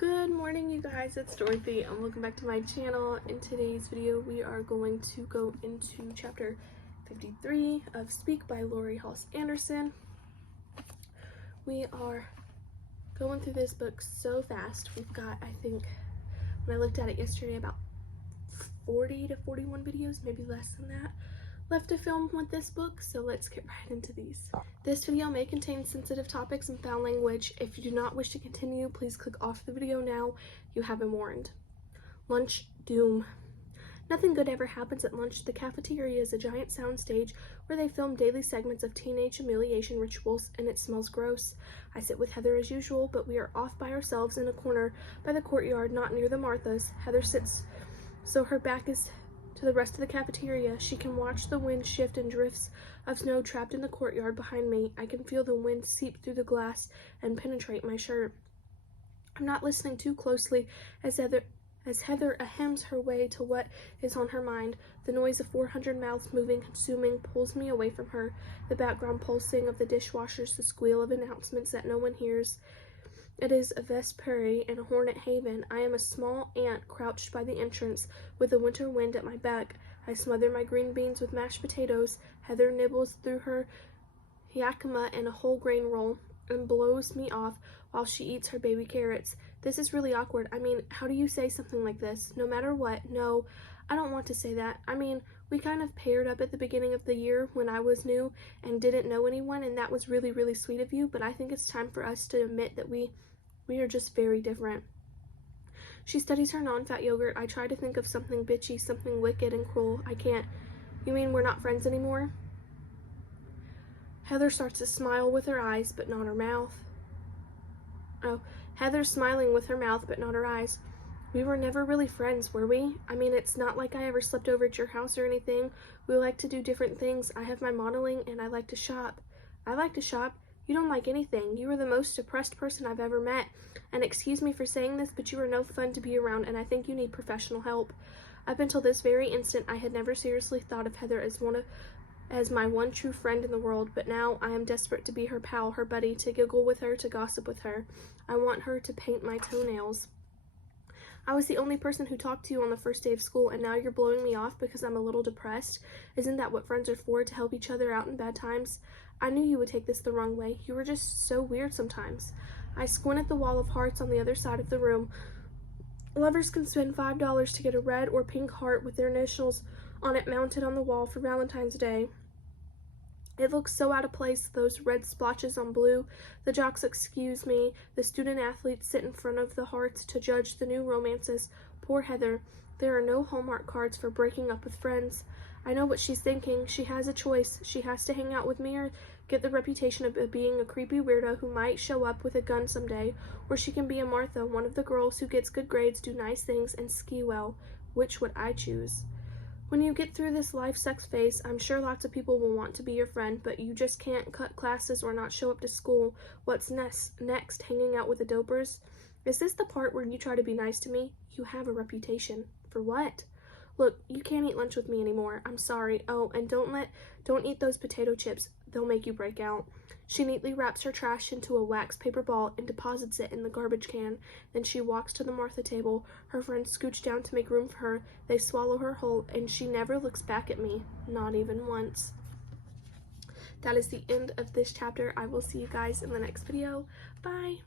Good morning, you guys. It's Dorothy and welcome back to my channel. In today's video we are going to go into chapter 53 of Speak by Lori Halse Anderson. We are going through this book so fast. We've got, I think, when I looked at it yesterday, about 40 to 41 videos, maybe less than that, left to film with this book, so let's get right into these. This video may contain sensitive topics and foul language. If you do not wish to continue, please click off the video now. You have been warned. Lunch doom. Nothing good ever happens at lunch. The cafeteria is a giant soundstage where they film daily segments of teenage humiliation rituals, and it smells gross. I sit with Heather as usual, but we are off by ourselves in a corner by the courtyard, not near the Marthas. Heather sits so her back is to the rest of the cafeteria. She can watch the wind shift and drifts of snow trapped in the courtyard behind me. I can feel the wind seep through the glass and penetrate my shirt. I'm not listening too closely as Heather ahems her way to what is on her mind. The noise of 400 mouths moving, consuming, pulls me away from her. The background pulsing of the dishwashers, the squeal of announcements that no one hears. It is a Vespery in a hornet haven. I am a small ant crouched by the entrance with the winter wind at my back. I smother my green beans with mashed potatoes. Heather nibbles through her yakima and a whole grain roll and blows me off while she eats her baby carrots. This is really awkward. I mean, how do you say something like this? No matter what. No, I don't want to say that. I mean, we kind of paired up at the beginning of the year when I was new and didn't know anyone, and that was really, really sweet of you, but I think it's time for us to admit that we are just very different. She studies her non-fat yogurt. I try to think of something bitchy, something wicked and cruel. I can't. You mean we're not friends anymore? Heather starts to smile with her eyes, but not her mouth. Oh, Heather's smiling with her mouth, but not her eyes. We were never really friends, were we? I mean, it's not like I ever slept over at your house or anything. We like to do different things. I have my modeling, and I like to shop. I like to shop. You don't like anything. You are the most depressed person I've ever met. And excuse me for saying this, but you are no fun to be around, and I think you need professional help. Up until this very instant, I had never seriously thought of Heather as my one true friend in the world, but now I am desperate to be her pal, her buddy, to giggle with her, to gossip with her. I want her to paint my toenails. I was the only person who talked to you on the first day of school, and now you're blowing me off because I'm a little depressed. Isn't that what friends are for, to help each other out in bad times? I knew you would take this the wrong way. You were just so weird sometimes. I squint at the wall of hearts on the other side of the room. Lovers can spend $5 to get a red or pink heart with their initials on it mounted on the wall for Valentine's Day. It looks so out of place, those red splotches on blue. The jocks excuse me. The student athletes sit in front of the hearts to judge the new romances. Poor Heather. There are no Hallmark cards for breaking up with friends. I know what she's thinking. She has a choice. She has to hang out with me or get the reputation of being a creepy weirdo who might show up with a gun someday, or she can be a Martha, one of the girls who gets good grades, do nice things, and ski well. Which would I choose? When you get through this life sucks phase, I'm sure lots of people will want to be your friend, but you just can't cut classes or not show up to school. What's next? Hanging out with the dopers? Is this the part where you try to be nice to me? You have a reputation. For what? Look, you can't eat lunch with me anymore. I'm sorry. Oh, and don't eat those potato chips. They'll make you break out. She neatly wraps her trash into a wax paper ball and deposits it in the garbage can. Then she walks to the Martha table. Her friends scooch down to make room for her. They swallow her whole, and she never looks back at me. Not even once. That is the end of this chapter. I will see you guys in the next video. Bye!